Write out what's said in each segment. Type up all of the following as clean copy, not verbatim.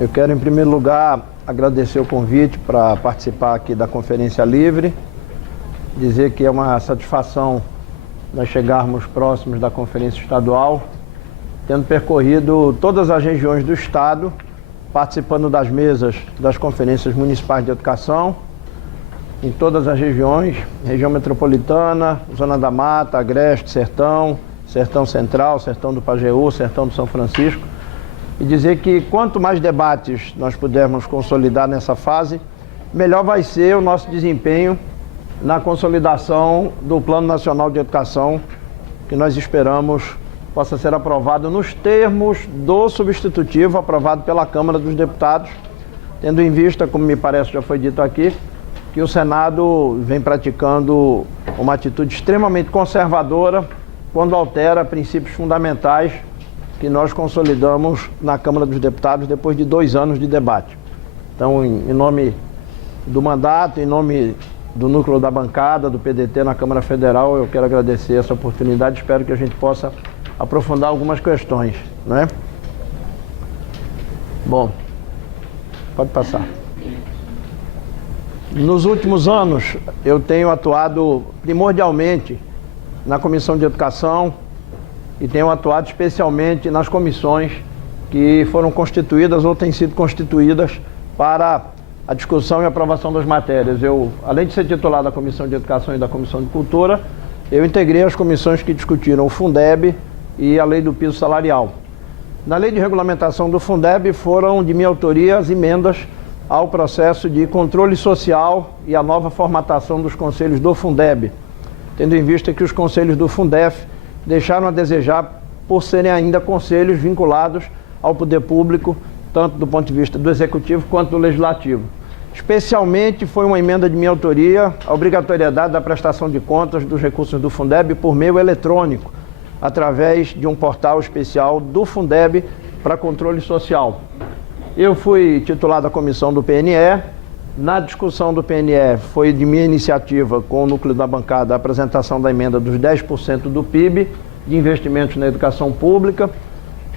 Eu quero, em primeiro lugar, agradecer o convite para participar aqui da Conferência Livre, dizer que é uma satisfação nós chegarmos próximos da Conferência Estadual, tendo percorrido todas as regiões do Estado, participando das mesas das conferências municipais de educação, em todas as regiões, região metropolitana, Zona da Mata, Agreste, Sertão, Sertão Central, Sertão do Pajeú, Sertão do São Francisco, e dizer que quanto mais debates nós pudermos consolidar nessa fase, melhor vai ser o nosso desempenho na consolidação do Plano Nacional de Educação, que nós esperamos possa ser aprovado nos termos do substitutivo aprovado pela Câmara dos Deputados, tendo em vista, como me parece já foi dito aqui, que o Senado vem praticando uma atitude extremamente conservadora quando altera princípios fundamentais que nós consolidamos na Câmara dos Deputados depois de 2 anos de debate. Então, em nome do mandato, em nome do núcleo da bancada, do PDT na Câmara Federal, eu quero agradecer essa oportunidade, espero que a gente possa aprofundar algumas questões, né? Bom, pode passar. Nos últimos anos, eu tenho atuado primordialmente na Comissão de Educação e tenho atuado especialmente nas comissões que foram constituídas ou têm sido constituídas para a discussão e aprovação das matérias. Eu, além de ser titular da Comissão de Educação e da Comissão de Cultura, eu integrei as comissões que discutiram o Fundeb e a Lei do Piso Salarial. Na Lei de Regulamentação do Fundeb foram de minha autoria as emendas ao processo de controle social e a nova formatação dos conselhos do Fundeb, tendo em vista que os conselhos do Fundef deixaram a desejar por serem ainda conselhos vinculados ao poder público, tanto do ponto de vista do Executivo quanto do Legislativo. Especialmente foi uma emenda de minha autoria a obrigatoriedade da prestação de contas dos recursos do Fundeb por meio eletrônico, através de um portal especial do Fundeb para controle social. Eu fui titular da comissão do PNE. Na discussão do PNE foi de minha iniciativa, com o núcleo da bancada, a apresentação da emenda dos 10% do PIB de investimentos na educação pública.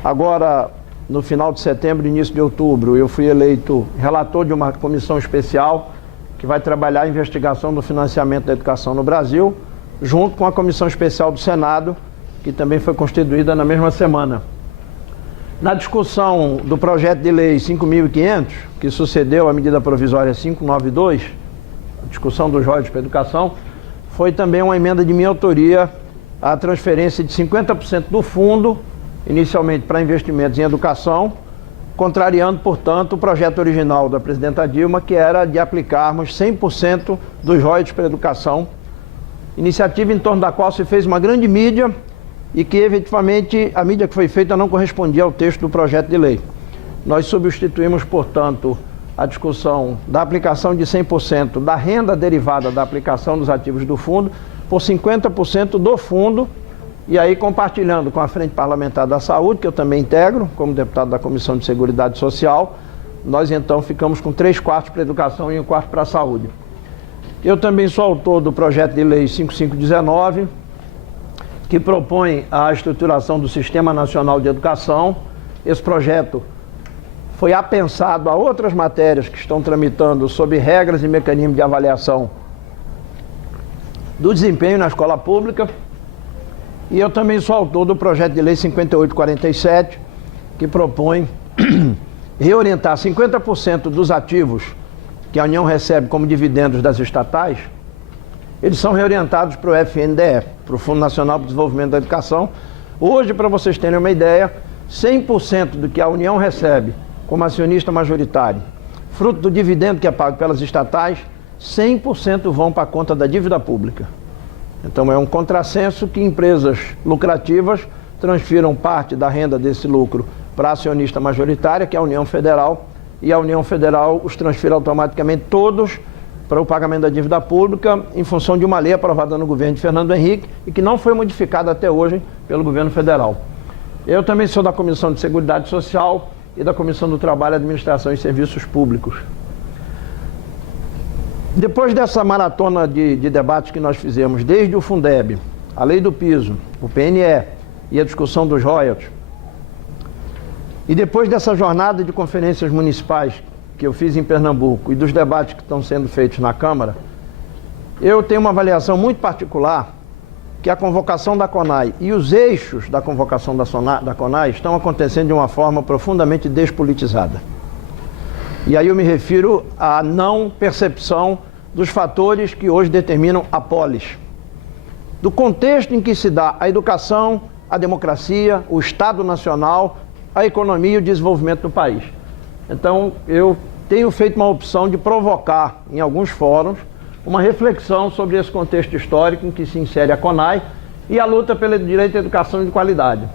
Agora, no final de setembro, início de outubro, eu fui eleito relator de uma comissão especial que vai trabalhar a investigação do financiamento da educação no Brasil, junto com a comissão especial do Senado, que também foi constituída na mesma semana. Na discussão do projeto de lei 5.500, que sucedeu à medida provisória 592, a discussão dos royalties para a educação, foi também uma emenda de minha autoria a transferência de 50% do fundo, inicialmente para investimentos em educação, contrariando, portanto, o projeto original da presidenta Dilma, que era de aplicarmos 100% dos royalties para a educação, iniciativa em torno da qual se fez uma grande mídia e que, efetivamente, a mídia que foi feita não correspondia ao texto do projeto de lei. Nós substituímos, portanto, a discussão da aplicação de 100% da renda derivada da aplicação dos ativos do fundo por 50% do fundo, e aí compartilhando com a Frente Parlamentar da Saúde, que eu também integro, como deputado da Comissão de Seguridade Social, nós então ficamos com 3/4 para a educação e 1/4 para a saúde. Eu também sou autor do projeto de lei 5519, que propõe a estruturação do Sistema Nacional de Educação. Esse projeto foi apensado a outras matérias que estão tramitando sobre regras e mecanismos de avaliação do desempenho na escola pública. E eu também sou autor do projeto de lei 5847, que propõe reorientar 50% dos ativos que a União recebe como dividendos das estatais. Eles são reorientados para o FNDE, para o Fundo Nacional para o Desenvolvimento da Educação. Hoje, para vocês terem uma ideia, 100% do que a União recebe como acionista majoritário, fruto do dividendo que é pago pelas estatais, 100% vão para a conta da dívida pública. Então é um contrassenso que empresas lucrativas transfiram parte da renda desse lucro para a acionista majoritária, que é a União Federal, e a União Federal os transfere automaticamente todos para o pagamento da dívida pública, em função de uma lei aprovada no governo de Fernando Henrique e que não foi modificada até hoje pelo governo federal. Eu também sou da Comissão de Seguridade Social e da Comissão do Trabalho, Administração e Serviços Públicos. Depois dessa maratona de debates que nós fizemos, desde o Fundeb, a Lei do Piso, o PNE e a discussão dos royalties, E depois dessa jornada de conferências municipais que eu fiz em Pernambuco e dos debates que estão sendo feitos na Câmara, eu tenho uma avaliação muito particular que a convocação da CONAI e os eixos da convocação da CONAI estão acontecendo de uma forma profundamente despolitizada. E aí eu me refiro à não percepção dos fatores que hoje determinam a polis, do contexto em que se dá a educação, a democracia, o Estado Nacional, a economia e o desenvolvimento do país. Então, eu tenho feito uma opção de provocar, em alguns fóruns, uma reflexão sobre esse contexto histórico em que se insere a CONAI e a luta pelo direito à educação de qualidade.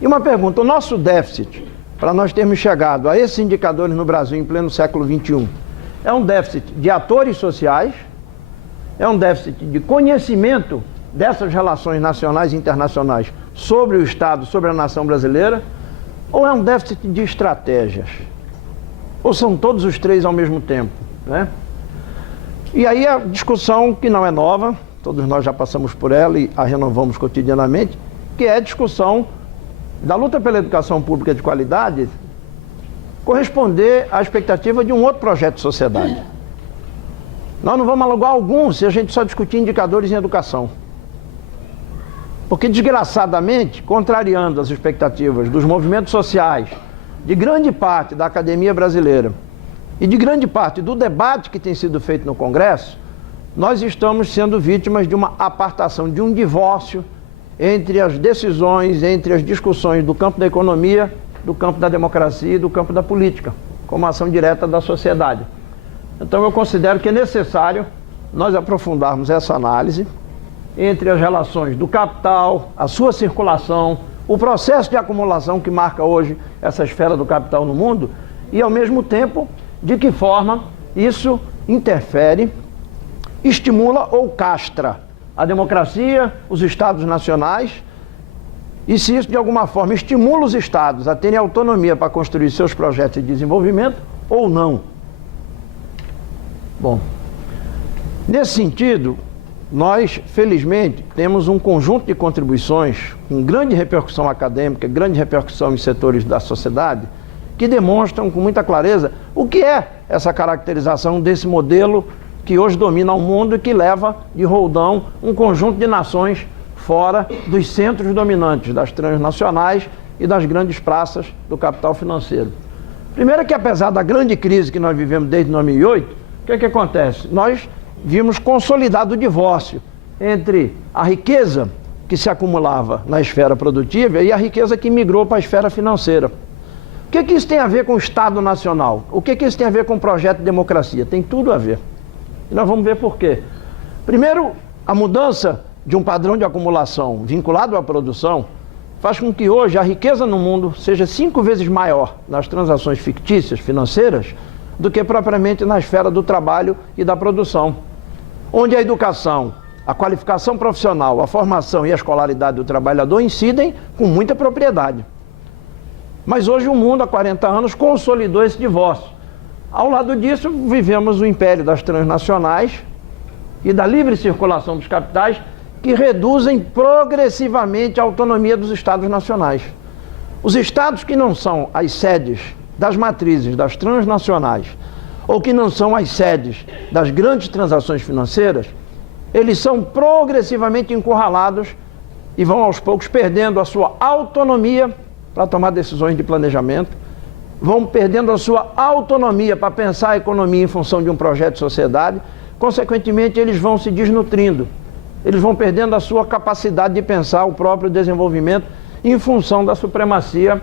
E uma pergunta: o nosso déficit, para nós termos chegado a esses indicadores no Brasil em pleno século XXI, é um déficit de atores sociais, é um déficit de conhecimento dessas relações nacionais e internacionais sobre o Estado, sobre a nação brasileira, ou é um déficit de estratégias? Ou são todos os três ao mesmo tempo, né? E aí a discussão, que não é nova, todos nós já passamos por ela e a renovamos cotidianamente, que é a discussão da luta pela educação pública de qualidade corresponder à expectativa de um outro projeto de sociedade. Nós não vamos a lugar algum se a gente só discutir indicadores em educação. Porque, desgraçadamente, contrariando as expectativas dos movimentos sociais, de grande parte da academia brasileira e de grande parte do debate que tem sido feito no Congresso, nós estamos sendo vítimas de uma apartação, de um divórcio entre as decisões, entre as discussões do campo da economia, do campo da democracia e do campo da política, como ação direta da sociedade. Então eu considero que é necessário nós aprofundarmos essa análise entre as relações do capital, a sua circulação, o processo de acumulação que marca hoje essa esfera do capital no mundo e, ao mesmo tempo, de que forma isso interfere, estimula ou castra a democracia, os Estados nacionais, e se isso de alguma forma estimula os Estados a terem autonomia para construir seus projetos de desenvolvimento ou não. Bom, nesse sentido, nós, felizmente, temos um conjunto de contribuições com grande repercussão acadêmica, grande repercussão em setores da sociedade, que demonstram com muita clareza o que é essa caracterização desse modelo que hoje domina o mundo e que leva de roldão um conjunto de nações fora dos centros dominantes das transnacionais e das grandes praças do capital financeiro. Primeiro que, apesar da grande crise que nós vivemos desde 2008, o que acontece? Nós vimos consolidado o divórcio entre a riqueza que se acumulava na esfera produtiva e a riqueza que migrou para a esfera financeira. O que isso tem a ver com o Estado Nacional? O que isso tem a ver com o projeto de democracia? Tem tudo a ver. E nós vamos ver por quê. Primeiro, a mudança de um padrão de acumulação vinculado à produção faz com que hoje a riqueza no mundo seja 5 vezes maior nas transações fictícias financeiras do que propriamente na esfera do trabalho e da produção, onde a educação, a qualificação profissional, a formação e a escolaridade do trabalhador incidem com muita propriedade. Mas hoje o mundo, há 40 anos, consolidou esse divórcio. Ao lado disso, vivemos o império das transnacionais e da livre circulação dos capitais, que reduzem progressivamente a autonomia dos Estados nacionais. Os Estados que não são as sedes das matrizes das transnacionais, ou que não são as sedes das grandes transações financeiras, eles são progressivamente encurralados e vão aos poucos perdendo a sua autonomia para tomar decisões de planejamento, vão perdendo a sua autonomia para pensar a economia em função de um projeto de sociedade, consequentemente eles vão se desnutrindo, eles vão perdendo a sua capacidade de pensar o próprio desenvolvimento em função da supremacia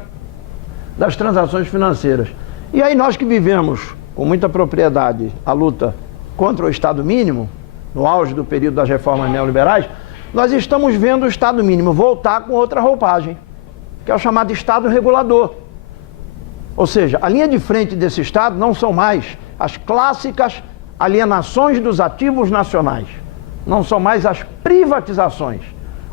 das transações financeiras. E aí nós que vivemos com muita propriedade a luta contra o Estado mínimo, no auge do período das reformas neoliberais, nós estamos vendo o Estado mínimo voltar com outra roupagem, que é o chamado Estado regulador. Ou seja, a linha de frente desse Estado não são mais as clássicas alienações dos ativos nacionais, não são mais as privatizações.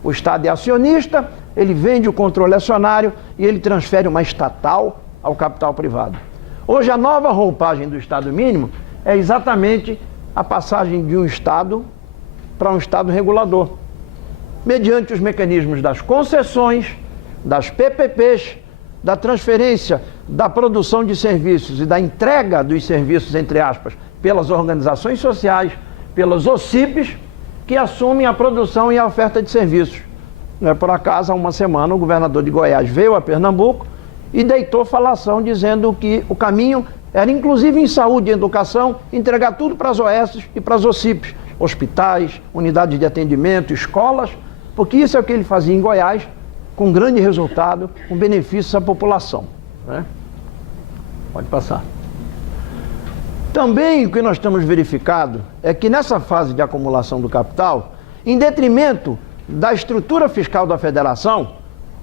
O Estado é acionista, ele vende o controle acionário e ele transfere uma estatal ao capital privado. Hoje a nova roupagem do Estado mínimo é exatamente a passagem de um Estado para um Estado regulador, mediante os mecanismos das concessões, das PPPs, da transferência da produção de serviços e da entrega dos serviços, entre aspas, pelas organizações sociais, pelas OCIPs, que assumem a produção e a oferta de serviços. Não é por acaso, há uma semana, o governador de Goiás veio a Pernambuco e deitou falação dizendo que o caminho era, inclusive em saúde e educação, entregar tudo para as OS e para as OCIPs, hospitais, unidades de atendimento, escolas, porque isso é o que ele fazia em Goiás, com grande resultado, com benefícios à população, né? Pode passar. Também o que nós temos verificado é que nessa fase de acumulação do capital, em detrimento da estrutura fiscal da federação,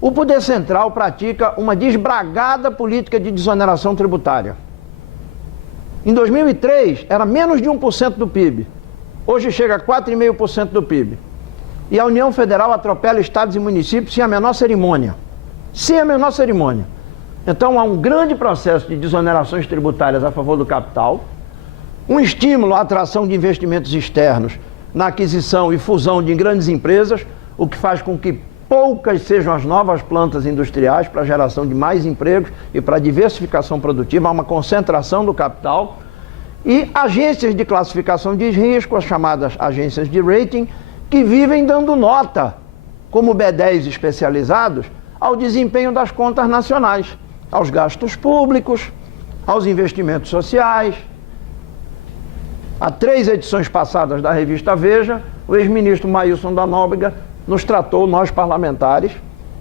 o Poder Central pratica uma desbragada política de desoneração tributária. Em 2003, era menos de 1% do PIB. Hoje chega a 4,5% do PIB. E a União Federal atropela estados e municípios sem a menor cerimônia. Sem a menor cerimônia. Então há um grande processo de desonerações tributárias a favor do capital, um estímulo à atração de investimentos externos na aquisição e fusão de grandes empresas, o que faz com que poucas sejam as novas plantas industriais para a geração de mais empregos e para a diversificação produtiva. Há uma concentração do capital e agências de classificação de risco, as chamadas agências de rating, que vivem dando nota, como B10 especializados, ao desempenho das contas nacionais, aos gastos públicos, aos investimentos sociais. Há 3 edições passadas da revista Veja, o ex-ministro Maílson da Nóbrega nos tratou, nós parlamentares,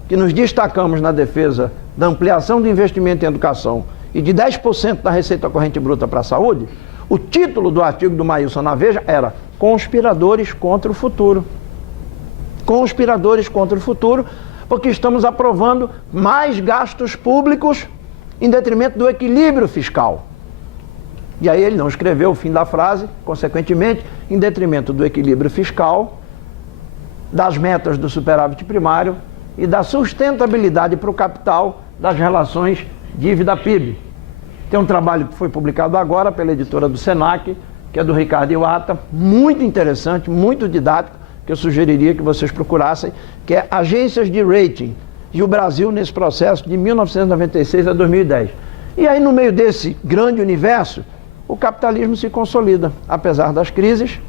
que nos destacamos na defesa da ampliação do investimento em educação e de 10% da receita corrente bruta para a saúde. O título do artigo do Maílson na Veja era Conspiradores contra o Futuro. Conspiradores contra o futuro, porque estamos aprovando mais gastos públicos em detrimento do equilíbrio fiscal. E aí ele não escreveu o fim da frase, consequentemente, em detrimento do equilíbrio fiscal, das metas do superávit primário e da sustentabilidade para o capital das relações dívida-PIB. Tem um trabalho que foi publicado agora pela editora do Senac, que é do Ricardo Iwata, muito interessante, muito didático, que eu sugeriria que vocês procurassem, que é Agências de Rating e o Brasil nesse processo de 1996 a 2010. E aí, no meio desse grande universo, o capitalismo se consolida, apesar das crises,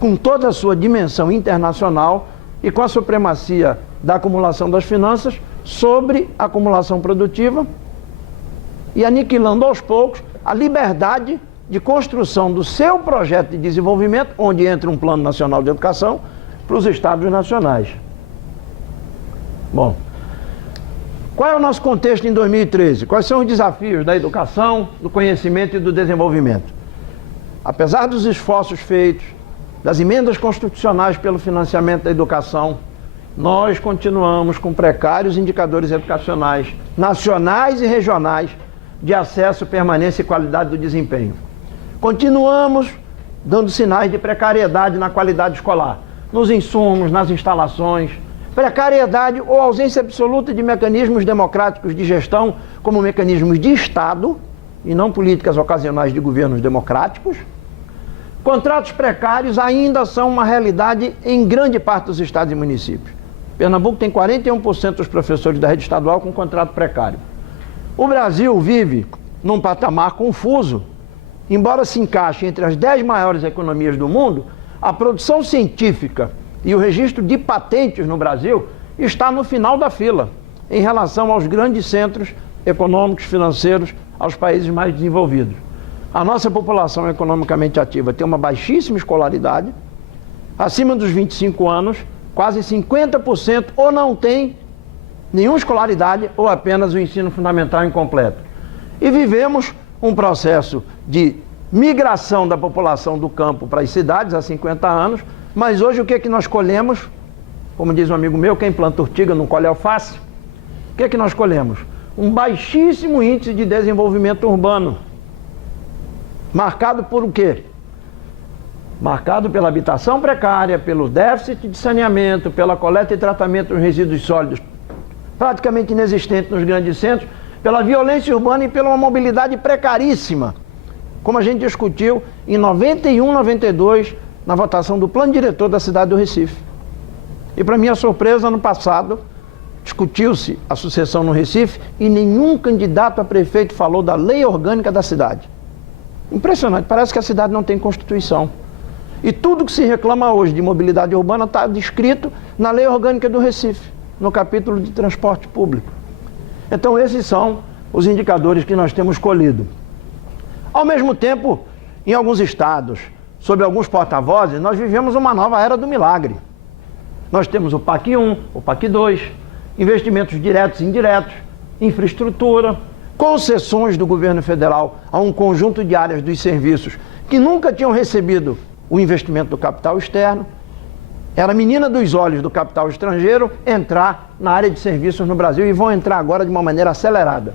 com toda a sua dimensão internacional e com a supremacia da acumulação das finanças sobre a acumulação produtiva e aniquilando aos poucos a liberdade de construção do seu projeto de desenvolvimento, onde entra um Plano Nacional de Educação, para os estados nacionais. Bom, qual é o nosso contexto em 2013? Quais são os desafios da educação, do conhecimento e do desenvolvimento? Apesar dos esforços feitos, das emendas constitucionais pelo financiamento da educação, nós continuamos com precários indicadores educacionais, nacionais e regionais, de acesso, permanência e qualidade do desempenho. Continuamos dando sinais de precariedade na qualidade escolar, nos insumos, nas instalações, precariedade ou ausência absoluta de mecanismos democráticos de gestão, como mecanismos de Estado, e não políticas ocasionais de governos democráticos. Contratos precários ainda são uma realidade em grande parte dos estados e municípios. Pernambuco tem 41% dos professores da rede estadual com contrato precário. O Brasil vive num patamar confuso. Embora se encaixe entre as 10 maiores economias do mundo, a produção científica e o registro de patentes no Brasil está no final da fila, em relação aos grandes centros econômicos, financeiros, aos países mais desenvolvidos. A nossa população economicamente ativa tem uma baixíssima escolaridade, acima dos 25 anos, quase 50% ou não tem nenhuma escolaridade ou apenas o ensino fundamental incompleto. E vivemos um processo de migração da população do campo para as cidades há 50 anos, mas hoje o que é que nós colhemos? Como diz um amigo meu, quem planta urtiga não colhe alface. O que é que nós colhemos? Um baixíssimo índice de desenvolvimento urbano. Marcado por o quê? Marcado pela habitação precária, pelo déficit de saneamento, pela coleta e tratamento dos resíduos sólidos praticamente inexistente nos grandes centros, pela violência urbana e pela uma mobilidade precaríssima, como a gente discutiu em 91, 92, na votação do plano diretor da cidade do Recife. E para minha surpresa, ano passado, discutiu-se a sucessão no Recife e nenhum candidato a prefeito falou da lei orgânica da cidade. Impressionante, parece que a cidade não tem Constituição. E tudo que se reclama hoje de mobilidade urbana está descrito na lei orgânica do Recife, no capítulo de transporte público. Então esses são os indicadores que nós temos colhido. Ao mesmo tempo, em alguns estados, sob alguns porta-vozes, nós vivemos uma nova era do milagre. Nós temos o PAC 1, o PAC 2, investimentos diretos e indiretos, infraestrutura, concessões do governo federal a um conjunto de áreas dos serviços que nunca tinham recebido o investimento do capital externo. Era a menina dos olhos do capital estrangeiro entrar na área de serviços no Brasil e vão entrar agora de uma maneira acelerada.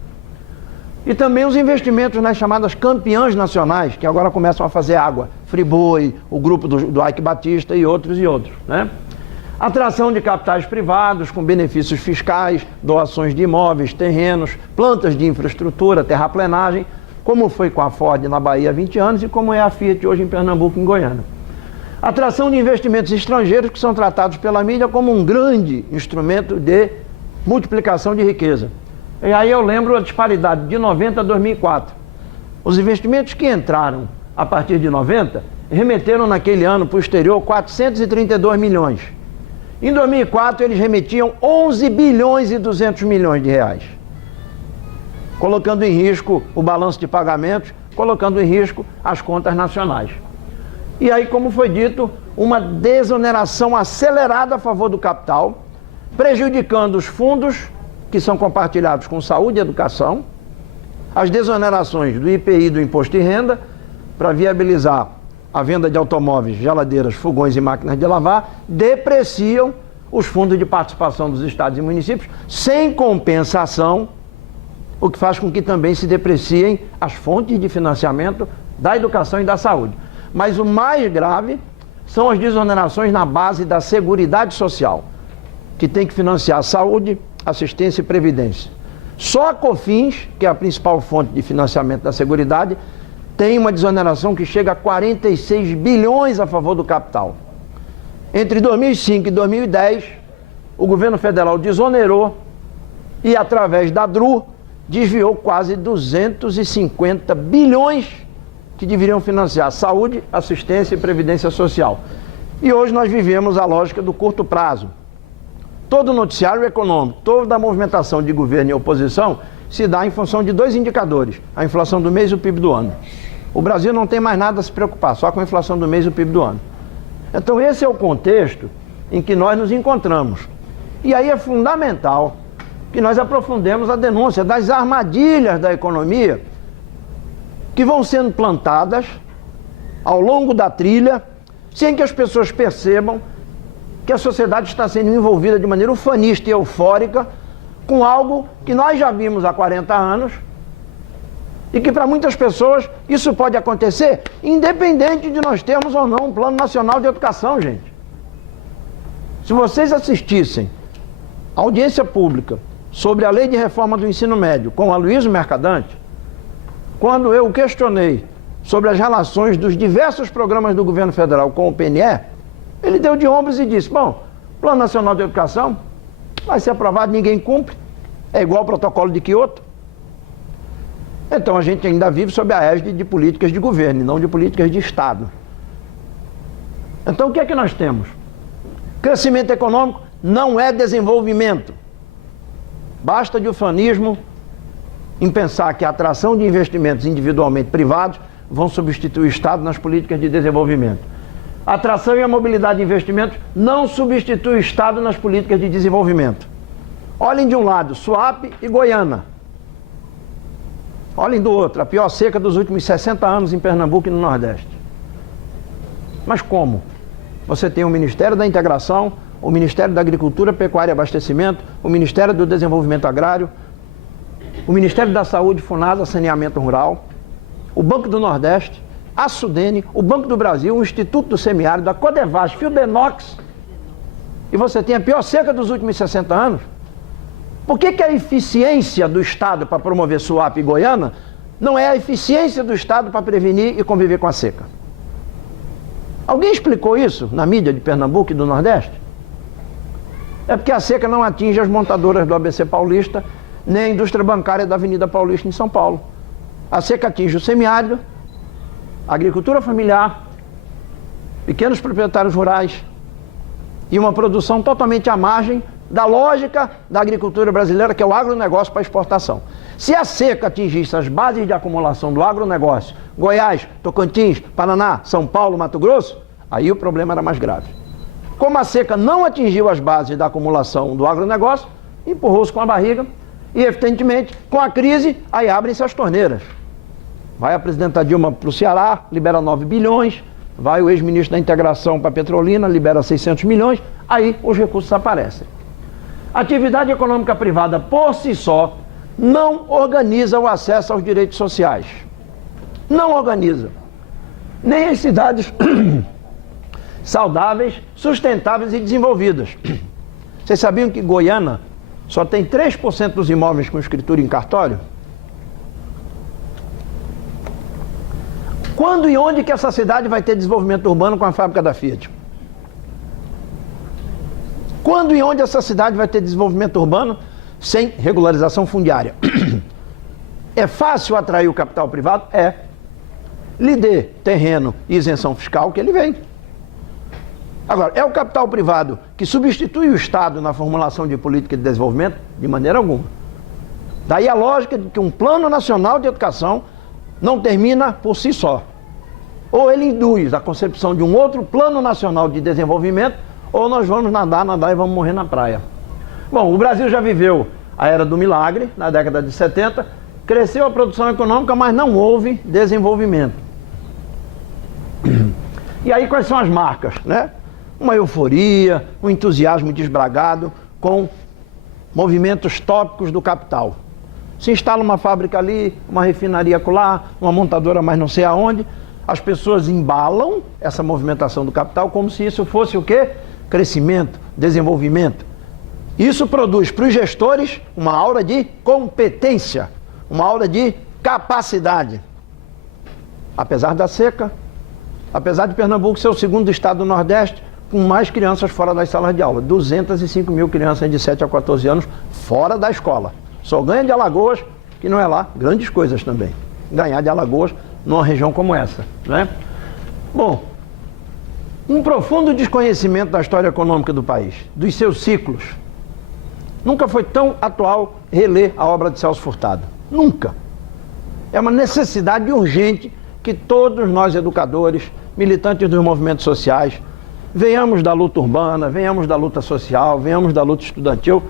E também os investimentos nas chamadas campeãs nacionais, que agora começam a fazer água. Friboi, o grupo do Ike Batista e outros, né? Atração de capitais privados com benefícios fiscais, doações de imóveis, terrenos, plantas de infraestrutura, terraplenagem, como foi com a Ford na Bahia há 20 anos e como é a Fiat hoje em Pernambuco, em Goiânia. Atração de investimentos estrangeiros que são tratados pela mídia como um grande instrumento de multiplicação de riqueza. E aí eu lembro a disparidade de 90 a 2004. Os investimentos que entraram a partir de 90 remeteram naquele ano para o exterior 432 milhões. Em 2004 eles remetiam 11 bilhões e 200 milhões de reais. Colocando em risco o balanço de pagamentos, colocando em risco as contas nacionais. E aí, como foi dito, uma desoneração acelerada a favor do capital, prejudicando os fundos que são compartilhados com saúde e educação, as desonerações do IPI e do imposto de renda, para viabilizar a venda de automóveis, geladeiras, fogões e máquinas de lavar, depreciam os fundos de participação dos estados e municípios, sem compensação, o que faz com que também se depreciem as fontes de financiamento da educação e da saúde. Mas o mais grave são as desonerações na base da Seguridade Social, que tem que financiar saúde, assistência e previdência. Só a COFINS, que é a principal fonte de financiamento da Seguridade, tem uma desoneração que chega a 46 bilhões a favor do capital. Entre 2005 e 2010, o governo federal desonerou e, através da DRU, desviou quase 250 bilhões que deveriam financiar saúde, assistência e previdência social. E hoje nós vivemos a lógica do curto prazo. Todo o noticiário econômico, toda a movimentação de governo e oposição se dá em função de dois indicadores, a inflação do mês e o PIB do ano. O Brasil não tem mais nada a se preocupar, só com a inflação do mês e o PIB do ano. Então esse é o contexto em que nós nos encontramos. E aí é fundamental que nós aprofundemos a denúncia das armadilhas da economia que vão sendo plantadas ao longo da trilha, sem que as pessoas percebam que a sociedade está sendo envolvida de maneira ufanista e eufórica com algo que nós já vimos há 40 anos e que para muitas pessoas isso pode acontecer independente de nós termos ou não um Plano Nacional de Educação, gente. Se vocês assistissem a audiência pública sobre a Lei de Reforma do Ensino Médio com o Aloysio Mercadante, quando eu questionei sobre as relações dos diversos programas do governo federal com o PNE, ele deu de ombros e disse, bom, Plano Nacional de Educação vai ser aprovado, ninguém cumpre, é igual ao protocolo de Kyoto. Então a gente ainda vive sob a égide de políticas de governo e não de políticas de Estado. Então o que é que nós temos? Crescimento econômico não é desenvolvimento. Basta de ufanismo em pensar que a atração de investimentos individualmente privados vão substituir o Estado nas políticas de desenvolvimento. A atração e a mobilidade de investimentos não substitui o Estado nas políticas de desenvolvimento. Olhem de um lado, Suape e Goiânia. Olhem do outro, a pior seca dos últimos 60 anos em Pernambuco e no Nordeste. Mas como? Você tem o Ministério da Integração, o Ministério da Agricultura, Pecuária e Abastecimento, o Ministério do Desenvolvimento Agrário, o Ministério da Saúde, FUNASA, Saneamento Rural, o Banco do Nordeste, a Sudene, o Banco do Brasil, o Instituto do Semiárido, a Codevasf, Fiodenox, e você tem a pior seca dos últimos 60 anos. Por que a eficiência do Estado para promover Suape e Goiânia não é a eficiência do Estado para prevenir e conviver com a seca? Alguém explicou isso na mídia de Pernambuco e do Nordeste? É porque a seca não atinge as montadoras do ABC Paulista, nem a indústria bancária da Avenida Paulista em São Paulo. A seca atinge o semiárido, a agricultura familiar, pequenos proprietários rurais e uma produção totalmente à margem da lógica da agricultura brasileira, que é o agronegócio para exportação. Se a seca atingisse as bases de acumulação do agronegócio, Goiás, Tocantins, Paraná, São Paulo, Mato Grosso, aí o problema era mais grave. Como a seca não atingiu as bases da acumulação do agronegócio, empurrou-se com a barriga e, evidentemente, com a crise, aí abrem-se as torneiras. Vai a presidenta Dilma para o Ceará, libera 9 bilhões, vai o ex-ministro da Integração para a Petrolina, libera 600 milhões, aí os recursos aparecem. A atividade econômica privada, por si só, não organiza o acesso aos direitos sociais. Não organiza. Nem as cidades saudáveis, sustentáveis e desenvolvidas. Vocês sabiam que Goiânia só tem 3% dos imóveis com escritura em cartório? Quando e onde que essa cidade vai ter desenvolvimento urbano com a fábrica da Fiat? Quando e onde essa cidade vai ter desenvolvimento urbano sem regularização fundiária? É fácil atrair o capital privado? É. Lhe dê terreno e isenção fiscal que ele vem. Agora, é o capital privado que substitui o Estado na formulação de política de desenvolvimento? De maneira alguma. Daí a lógica de que um plano nacional de educação não termina por si só. Ou ele induz a concepção de um outro plano nacional de desenvolvimento, ou nós vamos nadar e vamos morrer na praia. Bom, o Brasil já viveu a era do milagre, na década de 70, cresceu a produção econômica, mas não houve desenvolvimento. E aí quais são as marcas, né? Uma euforia, um entusiasmo desbragado com movimentos tópicos do capital. Se instala uma fábrica ali, uma refinaria acolá, uma montadora mais não sei aonde, as pessoas embalam essa movimentação do capital como se isso fosse o quê? Crescimento, desenvolvimento. Isso produz para os gestores uma aura de competência, uma aura de capacidade. Apesar da seca, apesar de Pernambuco ser o segundo estado do Nordeste com mais crianças fora das salas de aula, 205 mil crianças de 7 a 14 anos fora da escola. Só ganha de Alagoas, que não é lá, grandes coisas também. Ganhar de Alagoas numa região como essa, né? Bom, um profundo desconhecimento da história econômica do país, dos seus ciclos. Nunca foi tão atual reler a obra de Celso Furtado. Nunca. É uma necessidade urgente que todos nós educadores, militantes dos movimentos sociais, venhamos da luta urbana, venhamos da luta social, venhamos da luta estudantil,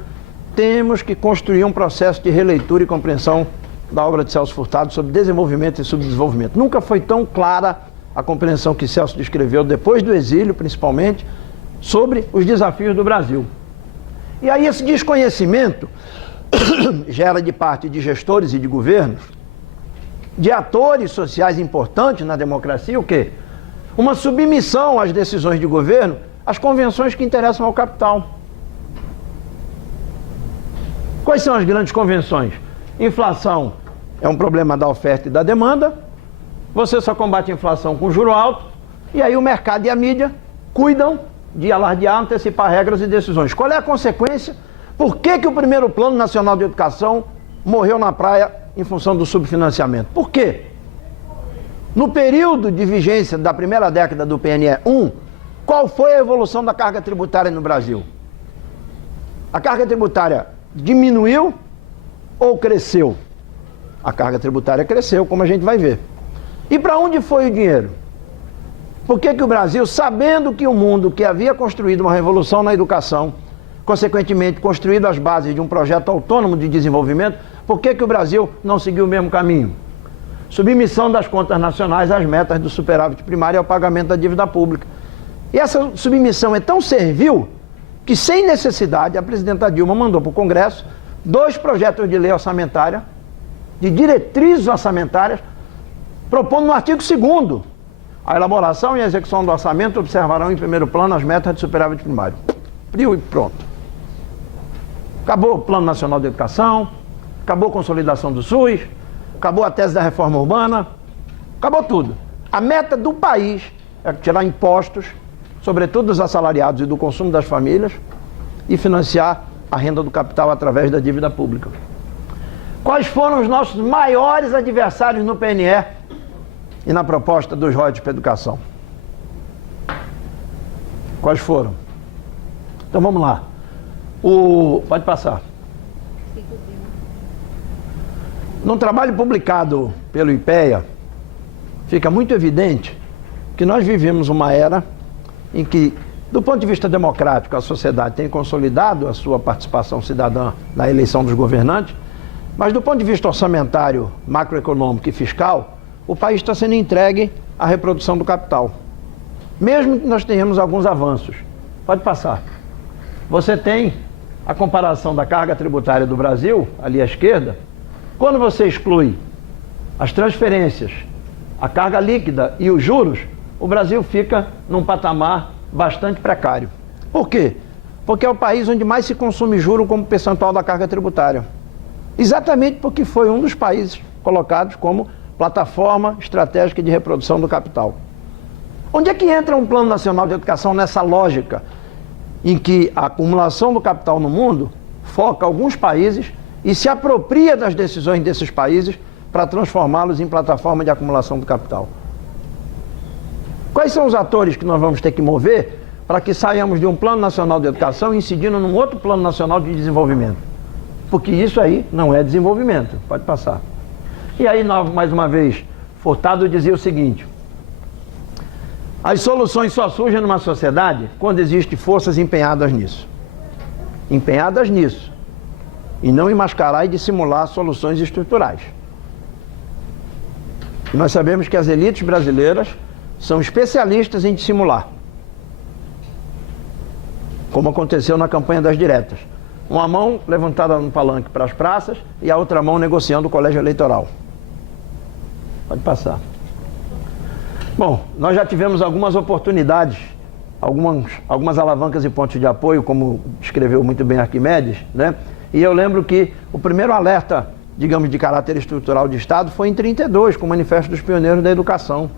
temos que construir um processo de releitura e compreensão da obra de Celso Furtado sobre desenvolvimento e subdesenvolvimento. Nunca foi tão clara a compreensão que Celso descreveu, depois do exílio principalmente, sobre os desafios do Brasil. E aí esse desconhecimento gera de parte de gestores e de governos, de atores sociais importantes na democracia, o quê? Uma submissão às decisões de governo, às convenções que interessam ao capital. Quais são as grandes convenções? Inflação é um problema da oferta e da demanda, você só combate a inflação com juro alto, e aí o mercado e a mídia cuidam de alardear, antecipar regras e decisões. Qual é a consequência? Por que o primeiro Plano Nacional de Educação morreu na praia em função do subfinanciamento? Por quê? No período de vigência da primeira década do PNE 1, qual foi a evolução da carga tributária no Brasil? A carga tributária diminuiu ou cresceu? A carga tributária cresceu, como a gente vai ver. E para onde foi o dinheiro? Por que o Brasil, sabendo que o mundo que havia construído uma revolução na educação, consequentemente construído as bases de um projeto autônomo de desenvolvimento, por que o Brasil não seguiu o mesmo caminho? Submissão das contas nacionais às metas do superávit primário e ao pagamento da dívida pública. E essa submissão é tão servil que, sem necessidade, a presidenta Dilma mandou para o Congresso 2 projetos de lei orçamentária, de diretrizes orçamentárias, propondo no artigo 2º, a elaboração e a execução do orçamento observarão em primeiro plano as metas de superávit primário. Frio e pronto. Acabou o Plano Nacional de Educação, acabou a consolidação do SUS, acabou a tese da reforma urbana, acabou tudo. A meta do país é tirar impostos, sobretudo dos assalariados e do consumo das famílias, e financiar a renda do capital através da dívida pública. Quais foram os nossos maiores adversários no PNE e na proposta dos royalties para a educação? Quais foram? Então vamos lá. Pode passar. Num trabalho publicado pelo IPEA, fica muito evidente que nós vivemos uma era em que, do ponto de vista democrático, a sociedade tem consolidado a sua participação cidadã na eleição dos governantes, mas do ponto de vista orçamentário, macroeconômico e fiscal, o país está sendo entregue à reprodução do capital. Mesmo que nós tenhamos alguns avanços. Pode passar. Você tem a comparação da carga tributária do Brasil, ali à esquerda. Quando você exclui as transferências, a carga líquida e os juros, o Brasil fica num patamar bastante precário. Por quê? Porque é o país onde mais se consome juro como percentual da carga tributária. Exatamente porque foi um dos países colocados como plataforma estratégica de reprodução do capital. Onde é que entra um Plano Nacional de Educação nessa lógica em que a acumulação do capital no mundo foca alguns países e se apropria das decisões desses países para transformá-los em plataforma de acumulação do capital? Quais são os atores que nós vamos ter que mover para que saiamos de um Plano Nacional de Educação incidindo num outro Plano Nacional de Desenvolvimento? Porque isso aí não é desenvolvimento. Pode passar. E aí, mais uma vez, Furtado dizia o seguinte: as soluções só surgem numa sociedade quando existem forças empenhadas nisso. Empenhadas nisso. E não em mascarar e dissimular soluções estruturais. E nós sabemos que as elites brasileiras são especialistas em dissimular. Como aconteceu na campanha das diretas. Uma mão levantada no palanque para as praças e a outra mão negociando o colégio eleitoral. Pode passar. Bom, nós já tivemos algumas oportunidades, algumas alavancas e pontos de apoio, como descreveu muito bem Arquimedes, né? E eu lembro que o primeiro alerta, digamos, de caráter estrutural de Estado foi em 1932, com o Manifesto dos Pioneiros da Educação.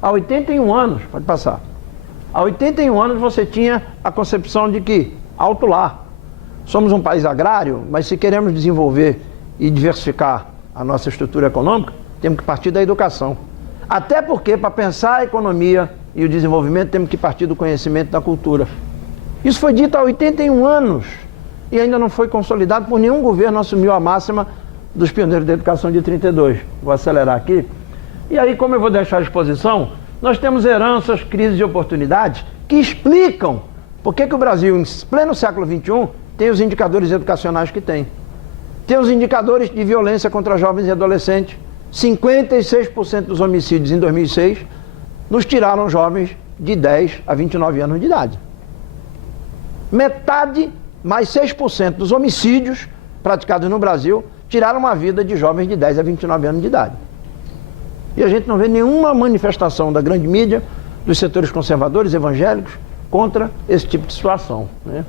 Há 81 anos, pode passar. Há 81 anos você tinha a concepção de que, alto lá, somos um país agrário, mas se queremos desenvolver e diversificar a nossa estrutura econômica, temos que partir da educação. Até porque, para pensar a economia e o desenvolvimento, temos que partir do conhecimento da cultura. Isso foi dito há 81 anos e ainda não foi consolidado por nenhum governo assumiu a máxima dos pioneiros da educação de 32. Vou acelerar aqui. E aí, como eu vou deixar à exposição, nós temos heranças, crises e oportunidades que explicam por que o Brasil, em pleno século XXI, tem os indicadores educacionais que tem. Tem os indicadores de violência contra jovens e adolescentes. 56% dos homicídios em 2006 nos tiraram jovens de 10 a 29 anos de idade. Metade, mais 6% dos homicídios praticados no Brasil tiraram a vida de jovens de 10 a 29 anos de idade. E a gente não vê nenhuma manifestação da grande mídia, dos setores conservadores, evangélicos, contra esse tipo de situação, né?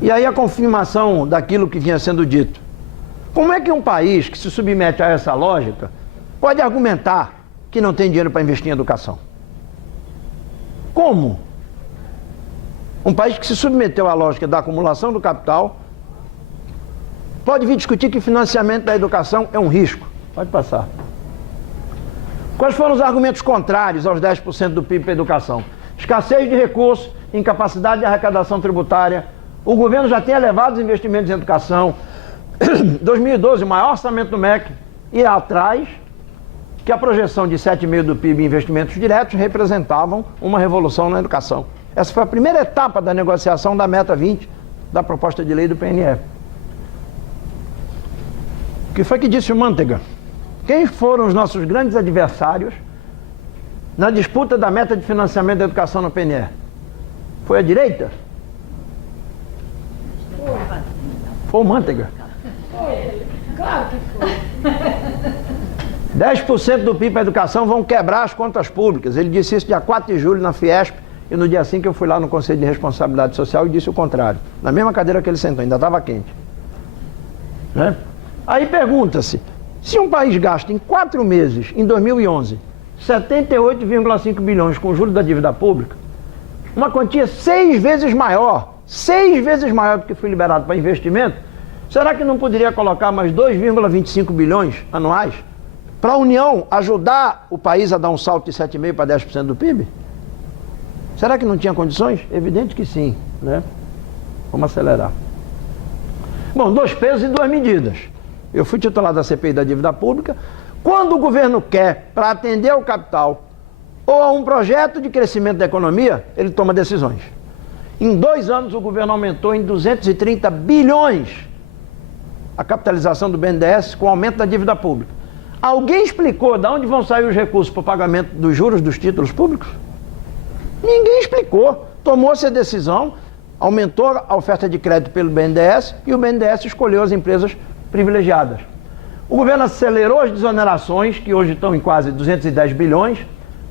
E aí a confirmação daquilo que vinha sendo dito. Como é que um país que se submete a essa lógica pode argumentar que não tem dinheiro para investir em educação? Como? Um país que se submeteu à lógica da acumulação do capital pode vir discutir que financiamento da educação é um risco. Pode passar. Quais foram os argumentos contrários aos 10% do PIB para a educação? Escassez de recursos, incapacidade de arrecadação tributária. O governo já tem elevado os investimentos em educação. 2012, o maior orçamento do MEC, e atrás que a projeção de 7,5% do PIB em investimentos diretos representavam uma revolução na educação. Essa foi a primeira etapa da negociação da Meta 20, da proposta de lei do PNE. O que foi que disse o Manteiga? Quem foram os nossos grandes adversários na disputa da meta de financiamento da educação no PNE? Foi a direita? Foi o Manteiga. Claro que foi. 10% do PIB para a educação vão quebrar as contas públicas. Ele disse isso dia 4 de julho na Fiesp, e no dia 5 eu fui lá no Conselho de Responsabilidade Social e disse o contrário. Na mesma cadeira que ele sentou, ainda estava quente. Né? Aí pergunta-se, se um país gasta em 4 meses, em 2011, 78,5 bilhões com juros da dívida pública, uma quantia 6 vezes maior 6 vezes maior do que foi liberado para investimento, será que não poderia colocar mais 2,25 bilhões anuais para a União ajudar o país a dar um salto de 7,5% para 10% do PIB? Será que não tinha condições? Evidente que sim, né? Vamos acelerar. Bom, 2 pesos e 2 medidas. Eu fui titular da CPI da dívida pública. Quando o governo quer, para atender ao capital ou a um projeto de crescimento da economia, ele toma decisões. Em 2 anos, o governo aumentou em 230 bilhões a capitalização do BNDES com o aumento da dívida pública. Alguém explicou de onde vão sair os recursos para o pagamento dos juros dos títulos públicos? Ninguém explicou. Tomou-se a decisão, aumentou a oferta de crédito pelo BNDES e o BNDES escolheu as empresas privilegiadas. O governo acelerou as desonerações, que hoje estão em quase 210 bilhões.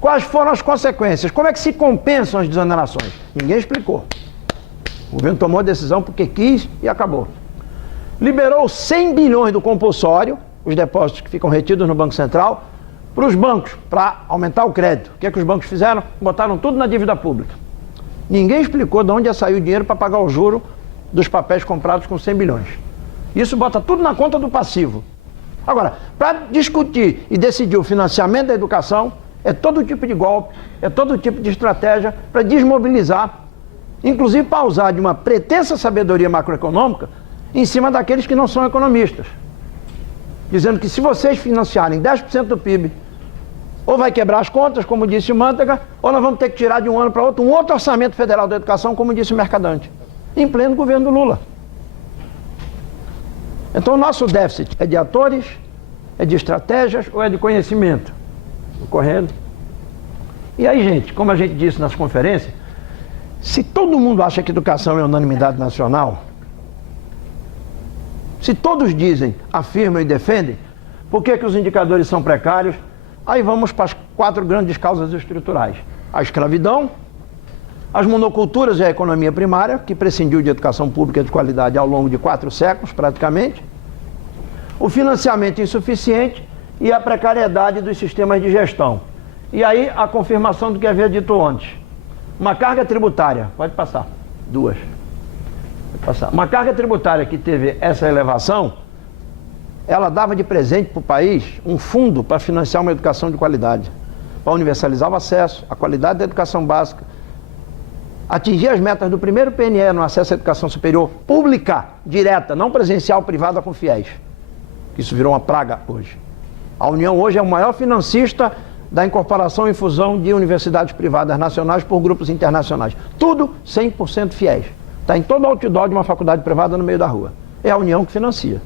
Quais foram as consequências? Como é que se compensam as desonerações? Ninguém explicou. O governo tomou a decisão porque quis e acabou. Liberou 100 bilhões do compulsório, os depósitos que ficam retidos no Banco Central, para os bancos, para aumentar o crédito. O que é que os bancos fizeram? Botaram tudo na dívida pública. Ninguém explicou de onde ia sair o dinheiro para pagar o juro dos papéis comprados com 100 bilhões. Isso bota tudo na conta do passivo. Agora, para discutir e decidir o financiamento da educação, é todo tipo de golpe, é todo tipo de estratégia para desmobilizar, inclusive para usar de uma pretensa sabedoria macroeconômica em cima daqueles que não são economistas. Dizendo que se vocês financiarem 10% do PIB, ou vai quebrar as contas, como disse o Mantega, ou nós vamos ter que tirar de um ano para outro um outro orçamento federal da educação, como disse o Mercadante, em pleno governo do Lula. Então o nosso déficit é de atores, é de estratégias ou é de conhecimento? Ocorrendo. E aí, gente, como a gente disse nas conferências, se todo mundo acha que educação é unanimidade nacional, se todos dizem, afirmam e defendem, por que os indicadores são precários? Aí vamos para as 4 grandes causas estruturais. A escravidão, as monoculturas e a economia primária, que prescindiu de educação pública de qualidade ao longo de 4 séculos, praticamente, o financiamento insuficiente e a precariedade dos sistemas de gestão. E aí a confirmação do que havia dito antes. Uma carga tributária, pode passar, 2. Pode passar. Uma carga tributária que teve essa elevação, ela dava de presente para o país um fundo para financiar uma educação de qualidade, para universalizar o acesso, a qualidade da educação básica, atingir as metas do primeiro PNE no acesso à educação superior pública, direta, não presencial, privada com fiéis. Isso virou uma praga hoje. A União hoje é o maior financista da incorporação e fusão de universidades privadas nacionais por grupos internacionais. Tudo 100% fiéis. Está em todo o outdoor de uma faculdade privada no meio da rua. É a União que financia.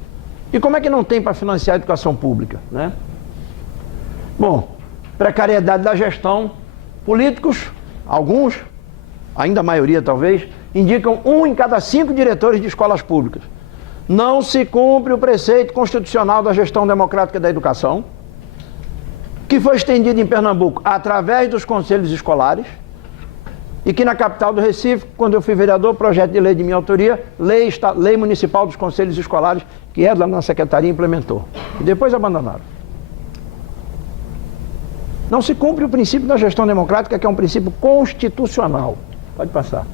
E como é que não tem para financiar a educação pública, né? Bom, precariedade da gestão. Políticos, alguns, ainda a maioria talvez, indicam 1 em cada 5 diretores de escolas públicas. Não se cumpre o preceito constitucional da gestão democrática da educação, que foi estendido em Pernambuco através dos conselhos escolares, e que na capital do Recife, quando eu fui vereador, projeto de lei de minha autoria, lei municipal dos conselhos escolares, que é lá na secretaria, implementou. E depois abandonaram. Não se cumpre o princípio da gestão democrática, que é um princípio constitucional. Pode passar.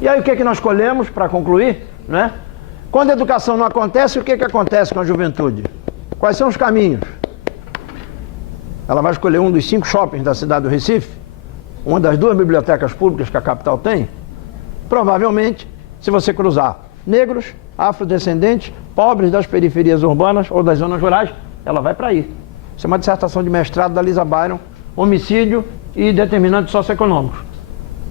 E aí o que é que nós colhemos, para concluir, né? Quando a educação não acontece, o que é que acontece com a juventude? Quais são os caminhos? Ela vai escolher um dos 5 shoppings da cidade do Recife, uma das 2 bibliotecas públicas que a capital tem. Provavelmente, se você cruzar negros, afrodescendentes, pobres das periferias urbanas ou das zonas rurais, ela vai para aí. Isso é uma dissertação de mestrado da Lisa Byron, homicídio e determinantes socioeconômicos.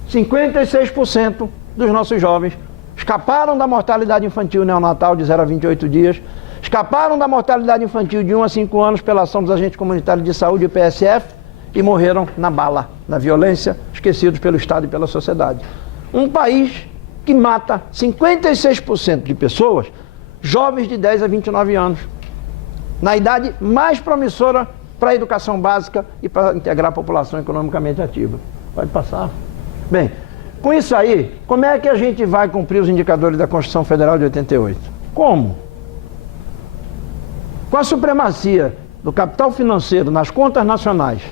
56% dos nossos jovens escaparam da mortalidade infantil neonatal de 0 a 28 dias, escaparam da mortalidade infantil de 1 a 5 anos pela ação dos agentes comunitários de saúde e PSF e morreram na bala, na violência, esquecidos pelo Estado e pela sociedade. Um país que mata 56% de pessoas, jovens de 10 a 29 anos, na idade mais promissora para a educação básica e para integrar a população economicamente ativa. Pode passar. Bem, com isso aí, como é que a gente vai cumprir os indicadores da Constituição Federal de 88? Como? Com a supremacia do capital financeiro nas contas nacionais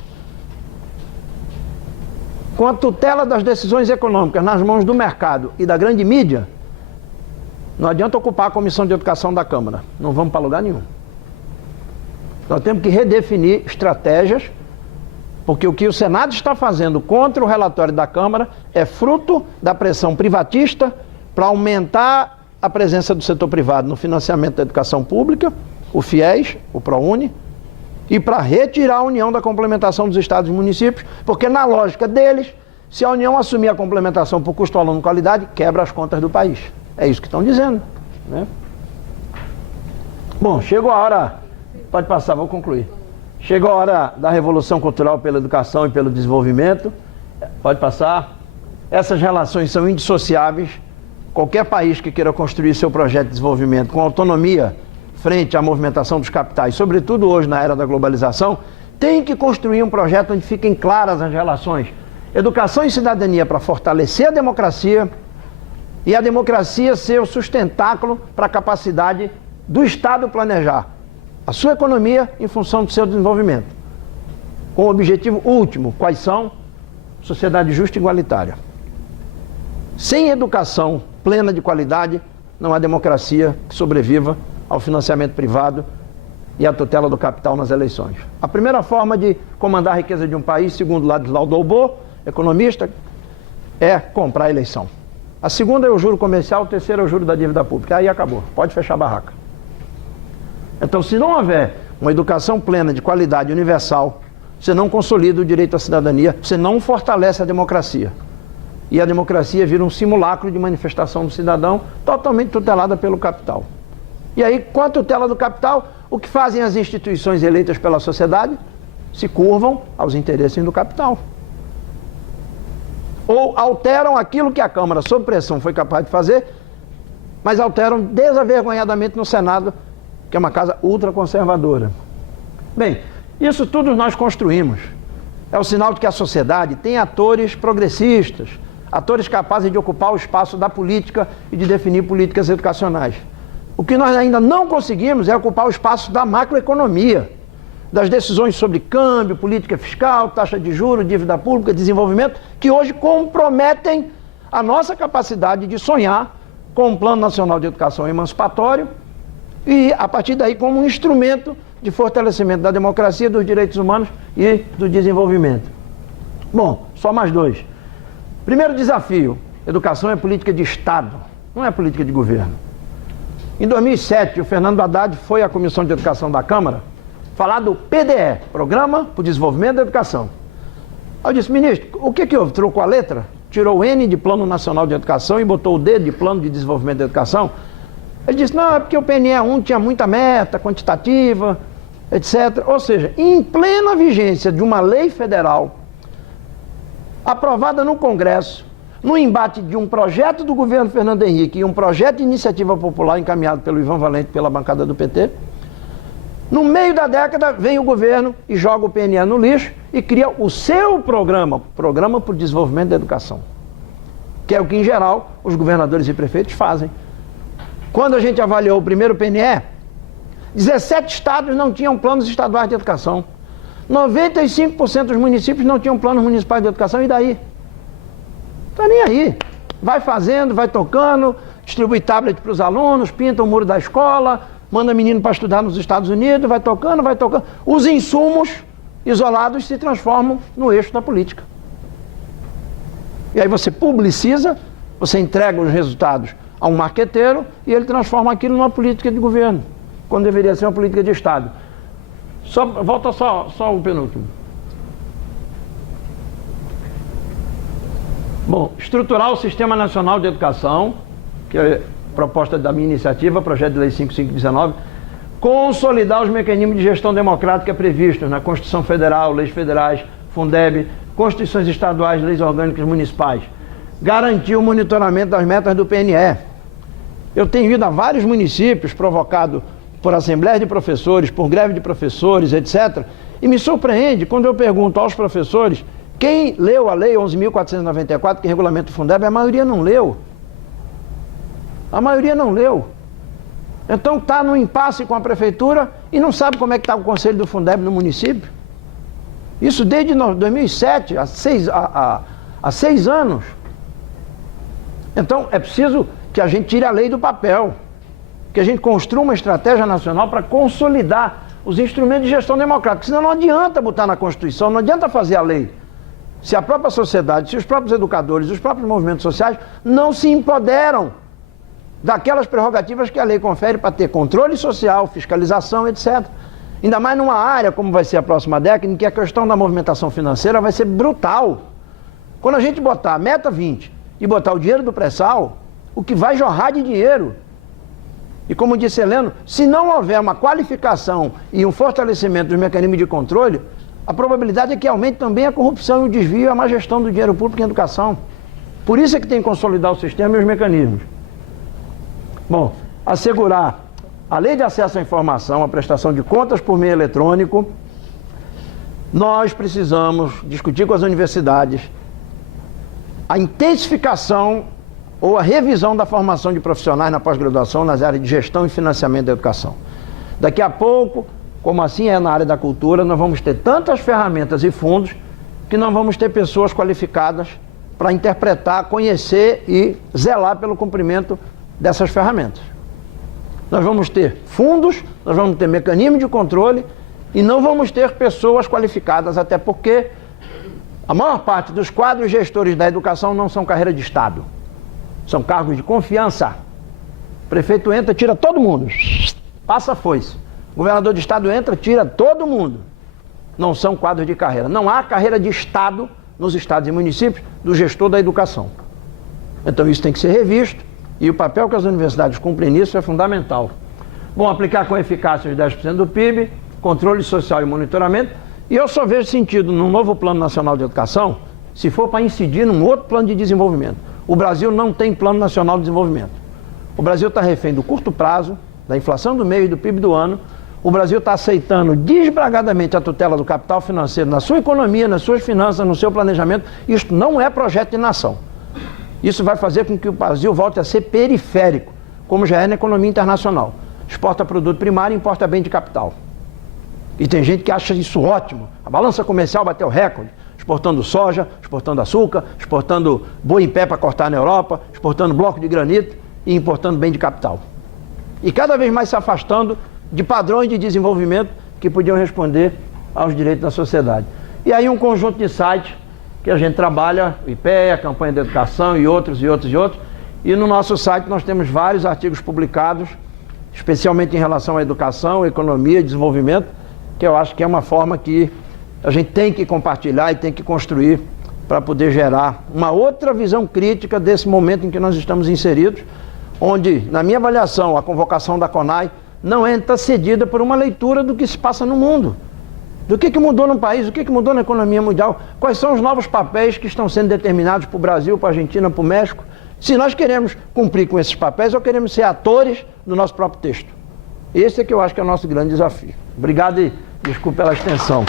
com a tutela das decisões econômicas nas mãos do mercado e da grande mídia, não adianta ocupar a Comissão de Educação da Câmara. Não vamos para lugar nenhum. Nós temos que redefinir estratégias, porque o que o Senado está fazendo contra o relatório da Câmara é fruto da pressão privatista para aumentar a presença do setor privado no financiamento da educação pública, o FIES, o ProUni, e para retirar a União da complementação dos estados e municípios, porque na lógica deles, se a União assumir a complementação por custo aluno qualidade, quebra as contas do país. É isso que estão dizendo, né? Bom, chegou a hora, pode passar, vou concluir. Chegou a hora da revolução cultural pela educação e pelo desenvolvimento. Pode passar. Essas relações são indissociáveis. Qualquer país que queira construir seu projeto de desenvolvimento com autonomia frente à movimentação dos capitais, sobretudo hoje na era da globalização, tem que construir um projeto onde fiquem claras as relações. Educação e cidadania para fortalecer a democracia e a democracia ser o sustentáculo para a capacidade do Estado planejar a sua economia em função do seu desenvolvimento. Com o objetivo último, quais são? Sociedade justa e igualitária. Sem educação plena de qualidade, não há democracia que sobreviva ao financiamento privado e à tutela do capital nas eleições. A primeira forma de comandar a riqueza de um país, segundo Ladislau Dolbeau, economista, é comprar a eleição. A segunda é o juro comercial, a terceira é o juro da dívida pública. Aí acabou, pode fechar a barraca. Então, se não houver uma educação plena de qualidade universal, você não consolida o direito à cidadania, você não fortalece a democracia. E a democracia vira um simulacro de manifestação do cidadão totalmente tutelada pelo capital. E aí, com a tutela do capital, o que fazem as instituições eleitas pela sociedade? Se curvam aos interesses do capital. Ou alteram aquilo que a Câmara, sob pressão, foi capaz de fazer, mas alteram desavergonhadamente no Senado, que é uma casa ultraconservadora. Bem, isso tudo nós construímos. É o sinal de que a sociedade tem atores progressistas, atores capazes de ocupar o espaço da política e de definir políticas educacionais. O que nós ainda não conseguimos é ocupar o espaço da macroeconomia, das decisões sobre câmbio, política fiscal, taxa de juros, dívida pública, desenvolvimento, que hoje comprometem a nossa capacidade de sonhar com um Plano Nacional de Educação emancipatório e, a partir daí, como um instrumento de fortalecimento da democracia, dos direitos humanos e do desenvolvimento. Bom, só mais dois. Primeiro desafio, educação é política de Estado, não é política de governo. Em 2007, o Fernando Haddad foi à Comissão de Educação da Câmara falar do PDE, Programa para o Desenvolvimento da Educação. Aí eu disse, ministro, o que houve? Trocou a letra? Tirou o N de Plano Nacional de Educação e botou o D de Plano de Desenvolvimento da Educação? Ele disse, não, é porque o PNE 1 tinha muita meta quantitativa, etc. Ou seja, em plena vigência de uma lei federal aprovada no Congresso, no embate de um projeto do governo Fernando Henrique e um projeto de iniciativa popular encaminhado pelo Ivan Valente pela bancada do PT, no meio da década vem o governo e joga o PNE no lixo e cria o seu programa, Programa para o Desenvolvimento da Educação, que é o que em geral os governadores e prefeitos fazem. Quando a gente avaliou o primeiro PNE, 17 estados não tinham planos estaduais de educação. 95% dos municípios não tinham planos municipais de educação, e daí? Tá nem aí. Vai fazendo, vai tocando, distribui tablet para os alunos, pinta o muro da escola, manda menino para estudar nos Estados Unidos, vai tocando, vai tocando. Os insumos isolados se transformam no eixo da política. E aí você publiciza, você entrega os resultados a um marqueteiro e ele transforma aquilo numa política de governo, quando deveria ser uma política de Estado. Volta só o penúltimo. Bom, estruturar o Sistema Nacional de Educação, que é proposta da minha iniciativa, projeto de lei 5519, consolidar os mecanismos de gestão democrática previstos na Constituição Federal, leis federais, Fundeb, constituições estaduais, leis orgânicas municipais, garantir o monitoramento das metas do PNE. Eu tenho ido a vários municípios, provocado por assembleias de professores, por greve de professores, etc. E me surpreende quando eu pergunto aos professores quem leu a lei 11.494, que regulamenta o Fundeb, a maioria não leu. A maioria não leu. Então está no impasse com a prefeitura e não sabe como é que está o conselho do Fundeb no município. Isso desde 2007, há 6 anos. Então, é preciso que a gente tire a lei do papel, que a gente construa uma estratégia nacional para consolidar os instrumentos de gestão democrática, senão não adianta botar na Constituição, não adianta fazer a lei. Se a própria sociedade, se os próprios educadores, os próprios movimentos sociais não se empoderam daquelas prerrogativas que a lei confere para ter controle social, fiscalização, etc. Ainda mais numa área, como vai ser a próxima década, em que a questão da movimentação financeira vai ser brutal. Quando a gente botar a meta 20 e botar o dinheiro do pré-sal, o que vai jorrar de dinheiro. E como disse Heleno, se não houver uma qualificação e um fortalecimento dos mecanismos de controle, a probabilidade é que aumente também a corrupção e o desvio e a má gestão do dinheiro público em educação. Por isso é que tem que consolidar o sistema e os mecanismos. Bom, assegurar a lei de acesso à informação, a prestação de contas por meio eletrônico. Nós precisamos discutir com as universidades a intensificação ou a revisão da formação de profissionais na pós-graduação nas áreas de gestão e financiamento da educação. Daqui a pouco, como assim é na área da cultura, nós vamos ter tantas ferramentas e fundos que não vamos ter pessoas qualificadas para interpretar, conhecer e zelar pelo cumprimento dessas ferramentas. Nós vamos ter fundos, nós vamos ter mecanismos de controle e não vamos ter pessoas qualificadas, até porque a maior parte dos quadros gestores da educação não são carreira de Estado. São cargos de confiança. O prefeito entra, tira todo mundo. Passa a foice. O governador de Estado entra, tira todo mundo. Não são quadros de carreira. Não há carreira de Estado nos estados e municípios do gestor da educação. Então isso tem que ser revisto e o papel que as universidades cumprem nisso é fundamental. Bom, aplicar com eficácia os 10% do PIB, controle social e monitoramento. E eu só vejo sentido num novo Plano Nacional de Educação se for para incidir num outro plano de desenvolvimento. O Brasil não tem Plano Nacional de Desenvolvimento. O Brasil está refém do curto prazo, da inflação do mês e do PIB do ano. O Brasil está aceitando desbragadamente a tutela do capital financeiro na sua economia, nas suas finanças, no seu planejamento. Isso não é projeto de nação. Isso vai fazer com que o Brasil volte a ser periférico, como já é na economia internacional. Exporta produto primário e importa bem de capital. E tem gente que acha isso ótimo. A balança comercial bateu recorde. Exportando soja, exportando açúcar, exportando boi em pé para cortar na Europa, exportando bloco de granito e importando bem de capital. E cada vez mais se afastando de padrões de desenvolvimento que podiam responder aos direitos da sociedade. E aí um conjunto de sites que a gente trabalha, o IPEA, a Campanha de Educação e outros. E no nosso site nós temos vários artigos publicados, especialmente em relação à educação, economia e desenvolvimento, que eu acho que é uma forma que a gente tem que compartilhar e tem que construir para poder gerar uma outra visão crítica desse momento em que nós estamos inseridos, onde, na minha avaliação, a convocação da CONAI não é antecedida por uma leitura do que se passa no mundo. Do que mudou no país, o que mudou na economia mundial, quais são os novos papéis que estão sendo determinados para o Brasil, para a Argentina, para o México. Se nós queremos cumprir com esses papéis ou queremos ser atores do nosso próprio texto. Esse é que eu acho que é o nosso grande desafio. Obrigado e desculpe pela extensão.